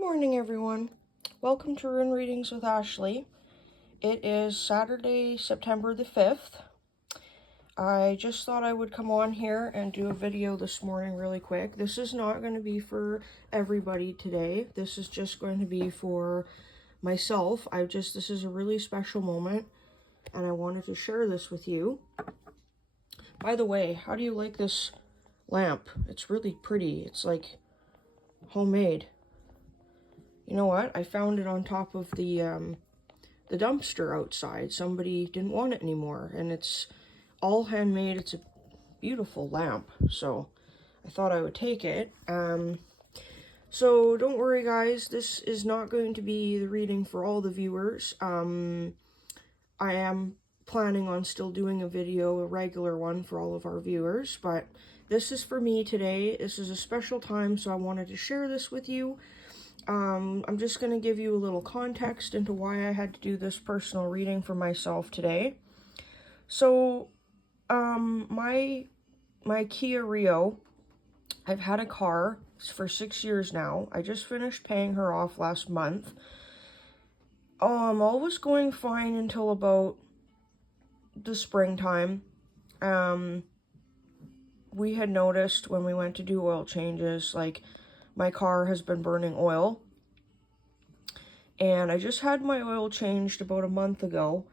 morning, everyone. Welcome to Rune Readings with Ashley. It is Saturday, September the 5th. I just thought I would come on here and do a video this morning really quick. This is not going to be for everybody today. This is just going to be for myself. This is a really special moment, and I wanted to share this with you. By the way, how do you like this lamp? It's really pretty. It's like homemade. You know what? I found it on top of the dumpster outside. Somebody didn't want it anymore, and it's all handmade. It's a beautiful lamp, so I thought I would take it. So don't worry, guys. This is not going to be the reading for all the viewers. I am planning on still doing a video, a regular one for all of our viewers, but this is for me today. This is a special time, so I wanted to share this with you. I'm just going to give you a little context into why I had to do this personal reading for myself today. So, my Kia Rio, I've had a car for 6 years now. I just finished paying her off last month. All was going fine until about the springtime. We had noticed when we went to do oil changes, like, my car has been burning oil, and I just had my oil changed about a month ago,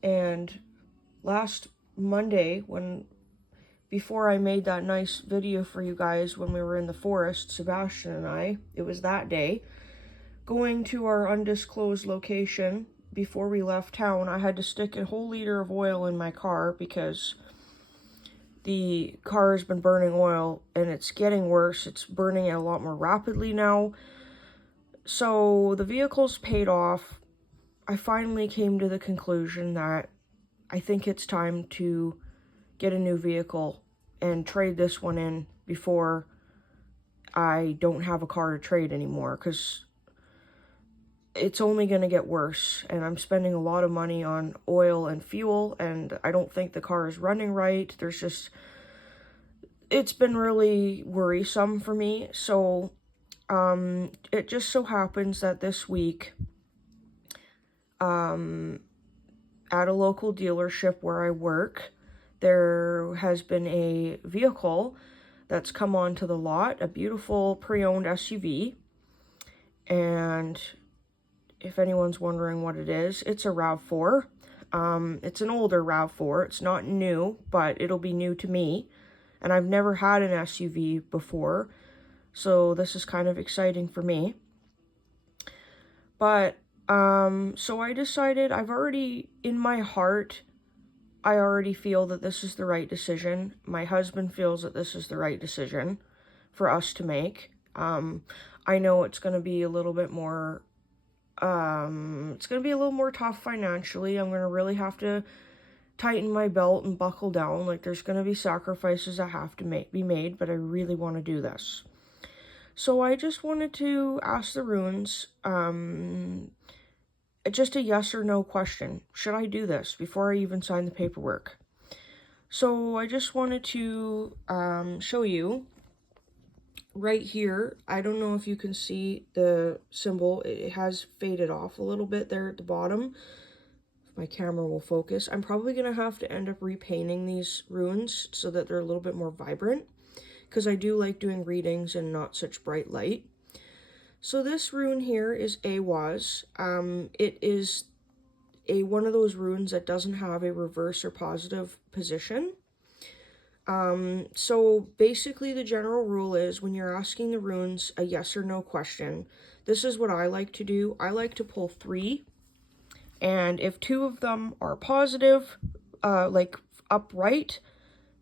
and last Monday, before I made that nice video for you guys when we were in the forest, Sebastian and I, it was that day, going to our undisclosed location, before we left town, I had to stick a whole liter of oil in my car because the car has been burning oil, and it's getting worse. It's burning it a lot more rapidly now. So the vehicle's paid off. I finally came to the conclusion that I think it's time to get a new vehicle and trade this one in before I don't have a car to trade anymore, because it's only going to get worse, and I'm spending a lot of money on oil and fuel, and I don't think the car is running right. It's been really worrisome for me. So, it just so happens that this week, at a local dealership where I work, there has been a vehicle that's come onto the lot, a beautiful pre-owned SUV, and if anyone's wondering what it is, it's a RAV4. It's an older RAV4. It's not new, but it'll be new to me. And I've never had an SUV before, so this is kind of exciting for me. But, so I decided, in my heart, I already feel that this is the right decision. My husband feels that this is the right decision for us to make. I know it's going to be a little bit more tough financially. I'm going to really have to tighten my belt and buckle down. Like, there's going to be sacrifices that have to be made, but I really want to do this. So I just wanted to ask the runes, just a yes or no question. Should I do this before I even sign the paperwork? So I just wanted to show you right here. I don't know if you can see the symbol. It has faded off a little bit there at the bottom. If my camera will focus. I'm probably going to have to end up repainting these runes so that they're a little bit more vibrant, because I do like doing readings in not such bright light. So this rune here is Awaz. It is one of those runes that doesn't have a reverse or positive position. So basically the general rule is, when you're asking the runes a yes or no question, this is what I like to do. I like to pull 3, and if 2 of them are positive, like upright,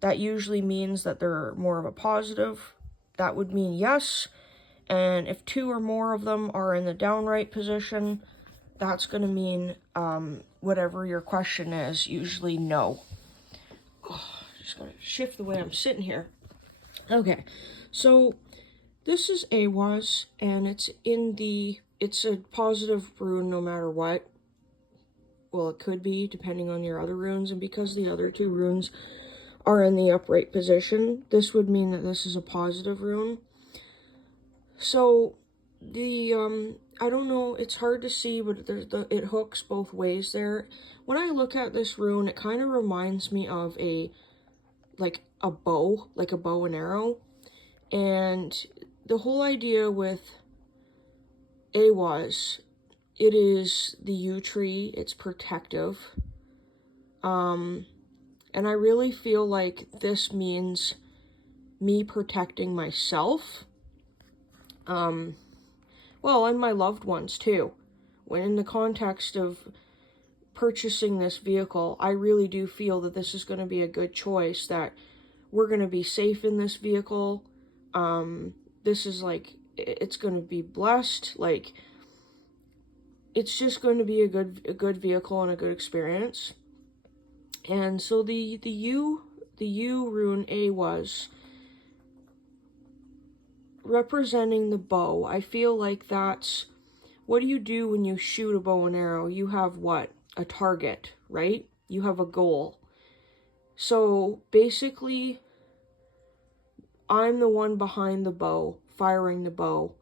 that usually means that they're more of a positive. That would mean yes. And if 2 or more of them are in the downright position, that's going to mean whatever your question is, usually no. Just gotta shift the way I'm sitting here. Okay, so this is Awaz, and it's a positive rune no matter what. Well, it could be, depending on your other runes, and because the other 2 runes are in the upright position, this would mean that this is a positive rune. So I don't know, it's hard to see, but it hooks both ways there. When I look at this rune, it kind of reminds me of like a bow and arrow. And the whole idea with Awaz, it is the yew tree, it's protective. And I really feel like this means me protecting myself. Well, and my loved ones too. When in the context of purchasing this vehicle, I really do feel that this is going to be a good choice, that we're going to be safe in this vehicle. This is like, it's going to be blessed. Like, it's just going to be a good vehicle and a good experience. And so the yew rune Awaz, representing the bow. I feel like that's, what do you do when you shoot a bow and arrow? You have what? A target, right? You have a goal. So basically, I'm the one behind the bow, firing the bow,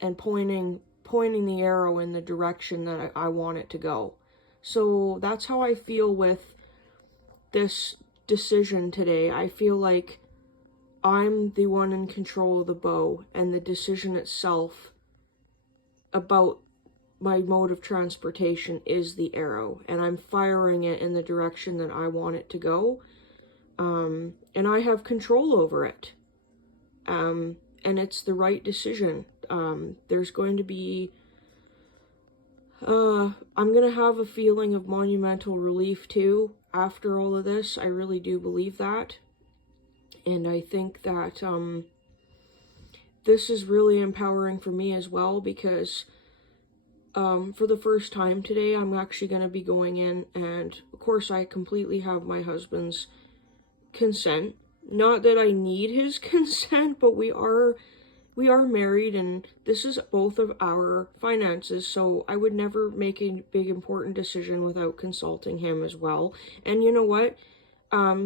and pointing the arrow in the direction that I want it to go. So that's how I feel with this decision today. I feel like I'm the one in control of the bow, and the decision itself about my mode of transportation is the arrow, and I'm firing it in the direction that I want it to go. And I have control over it. And it's the right decision. There's going to be, I'm going to have a feeling of monumental relief too after all of this. I really do believe that. And I think that this is really empowering for me as well, because for the first time today, I'm actually going to be going in, and of course I completely have my husband's consent. Not that I need his consent, but we are married, and this is both of our finances, so I would never make a big important decision without consulting him as well. And you know what?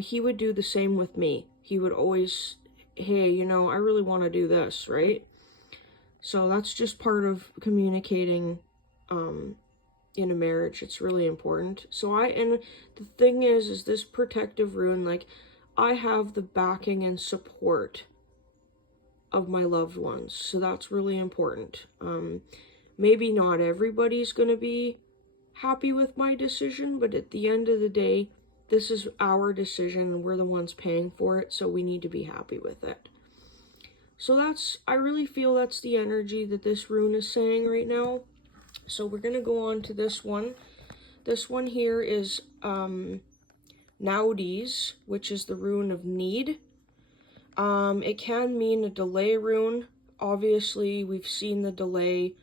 He would do the same with me. He would always, hey, you know, I really want to do this, right? So that's just part of communicating in a marriage. It's really important. So and the thing is this protective rune, like, I have the backing and support of my loved ones. So that's really important. Maybe not everybody's going to be happy with my decision, but at the end of the day, this is our decision and we're the ones paying for it, so we need to be happy with it. So I really feel that's the energy that this rune is saying right now. So we're going to go on to this one. This one here is Naudes, which is the rune of need. It can mean a delay rune. Obviously, we've seen the delay.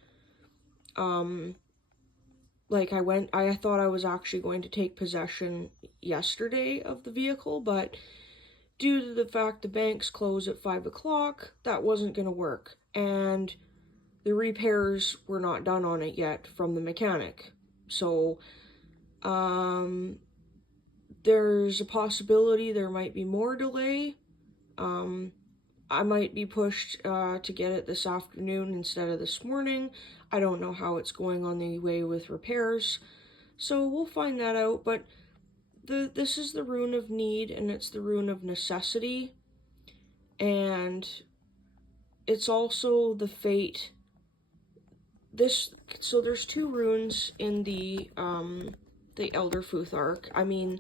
Like I thought I was actually going to take possession yesterday of the vehicle, but due to the fact the banks close at 5 o'clock, that wasn't going to work. And the repairs were not done on it yet from the mechanic. So, there's a possibility there might be more delay. I might be pushed to get it this afternoon instead of this morning. I don't know how it's going on the way with repairs, so we'll find that out. But this is the rune of need, and it's the rune of necessity, and it's also the fate. So there's two runes in the Elder Futhark. I mean,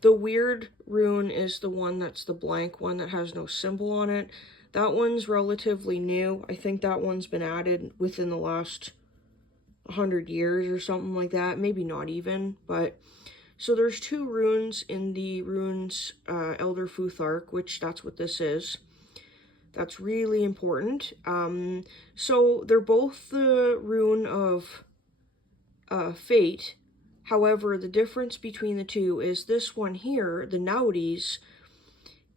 the weird rune is the one that's the blank one that has no symbol on it. That one's relatively new. I think that one's been added within the last 100 years or something like that. Maybe not even, but so there's two runes in the runes Elder Futhark, which that's what this is. That's really important. So they're both the rune of fate. However, the difference between the two is this one here, the Naudes,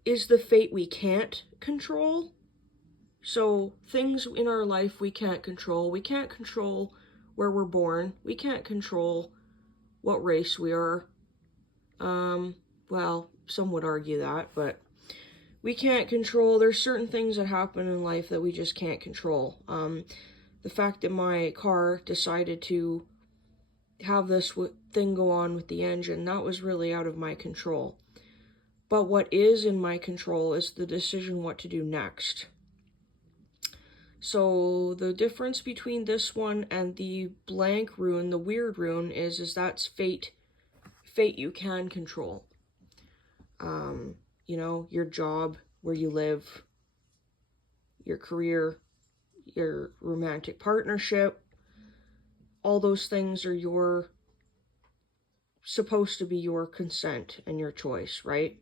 is the fate we can't control. So things in our life we can't control. We can't control where we're born. We can't control what race we are. Well, some would argue that, but we can't control. There's certain things that happen in life that we just can't control. The fact that my car decided to have this thing go on with the engine, that was really out of my control. But what is in my control is the decision what to do next. So the difference between this one and the blank rune, the weird rune, is that's fate. Fate you can control. You know, your job, where you live, your career, your romantic partnership, all those things are supposed to be your consent and your choice, right?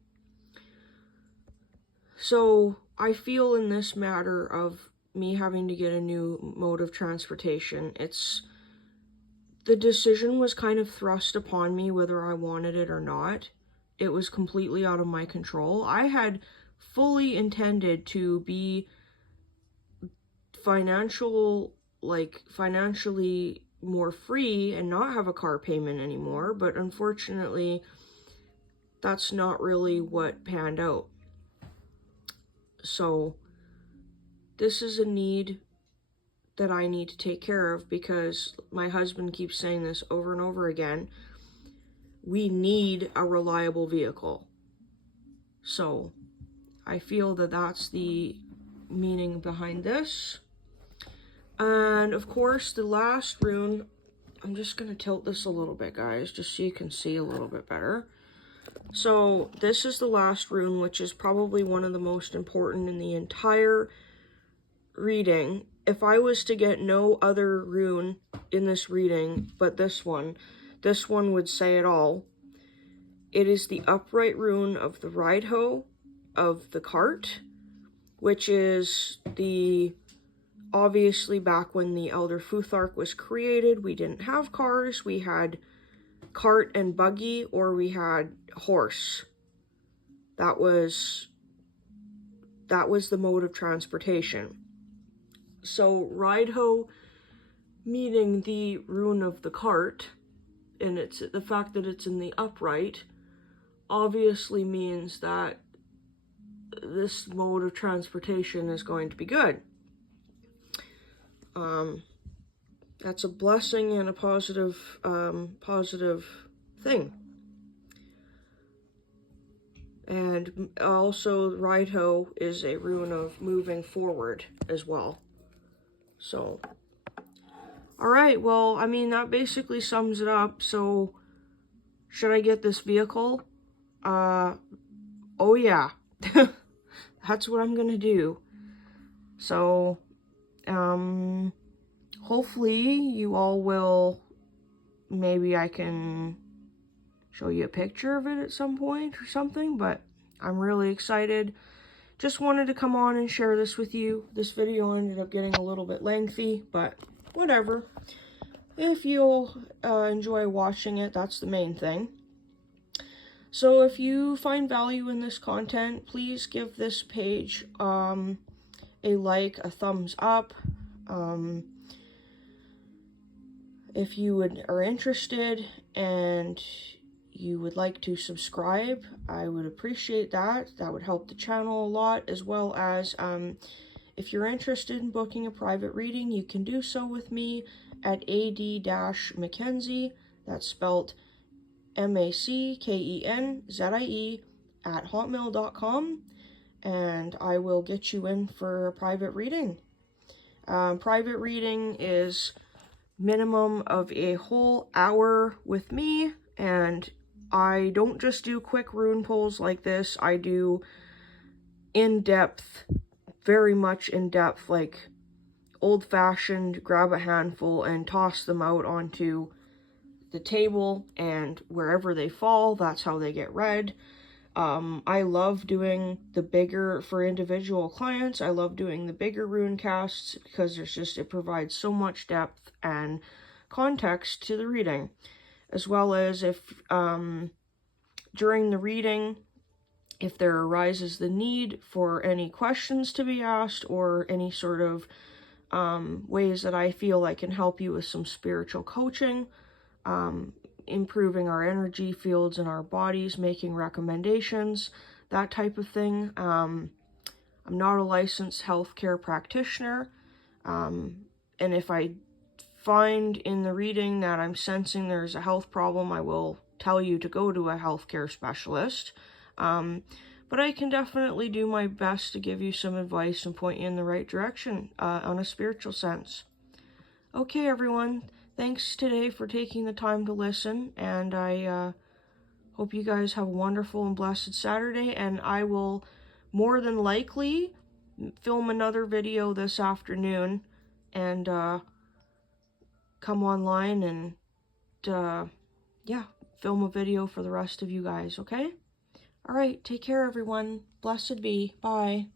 So I feel in this matter of me having to get a new mode of transportation, the decision was kind of thrust upon me whether I wanted it or not. It was completely out of my control. I had fully intended to be financially more free and not have a car payment anymore, but unfortunately that's not really what panned out. So this is a need that I need to take care of, because my husband keeps saying this over and over again. We need a reliable vehicle. So I feel that that's the meaning behind this. And of course, the last rune, I'm just going to tilt this a little bit, guys, just so you can see a little bit better. So this is the last rune, which is probably one of the most important in the entire reading. If I was to get no other rune in this reading but this one would say it all. It is the upright rune of the ride hoe of the cart, which is obviously back when the Elder Futhark was created, we didn't have cars. We had cart and buggy, or we had horse. That was the mode of transportation. So ride hoe, meaning the rune of the cart, and it's the fact that it's in the upright, obviously means that this mode of transportation is going to be good. That's a blessing and a positive thing. And also, ride hoe is a rune of moving forward as well. So, all right, well, I mean, that basically sums it up. So, should I get this vehicle? Oh yeah, that's what I'm gonna do. So, hopefully you all will, maybe I can show you a picture of it at some point or something, but I'm really excited. Just wanted to come on and share this with you. This video ended up getting a little bit lengthy, but whatever. If you'll enjoy watching it, that's the main thing. So if you find value in this content, please give this page a like, a thumbs up. If you are interested and you would like to subscribe, I would appreciate that. That would help the channel a lot, as well as if you're interested in booking a private reading, you can do so with me at ad-mackenzie, that's spelled MACKENZIE @hotmail.com, and I will get you in for a private reading. Private reading is minimum of a whole hour with me, and I don't just do quick rune pulls like this. I do in-depth, very much in-depth, like old-fashioned, grab a handful and toss them out onto the table, and wherever they fall, that's how they get read. I love doing the bigger, for individual clients, I love doing the bigger rune casts, because it provides so much depth and context to the reading. As well as if, during the reading, if there arises the need for any questions to be asked, or any sort of ways that I feel I can help you with some spiritual coaching, improving our energy fields in our bodies, making recommendations, that type of thing. I'm not a licensed healthcare practitioner, and if I find in the reading that I'm sensing there's a health problem, I will tell you to go to a healthcare specialist. But I can definitely do my best to give you some advice and point you in the right direction on a spiritual sense. Okay, everyone, thanks today for taking the time to listen, and I hope you guys have a wonderful and blessed Saturday, and I will more than likely film another video this afternoon and come online and yeah, film a video for the rest of you guys, okay? All right, take care, everyone. Blessed be. Bye.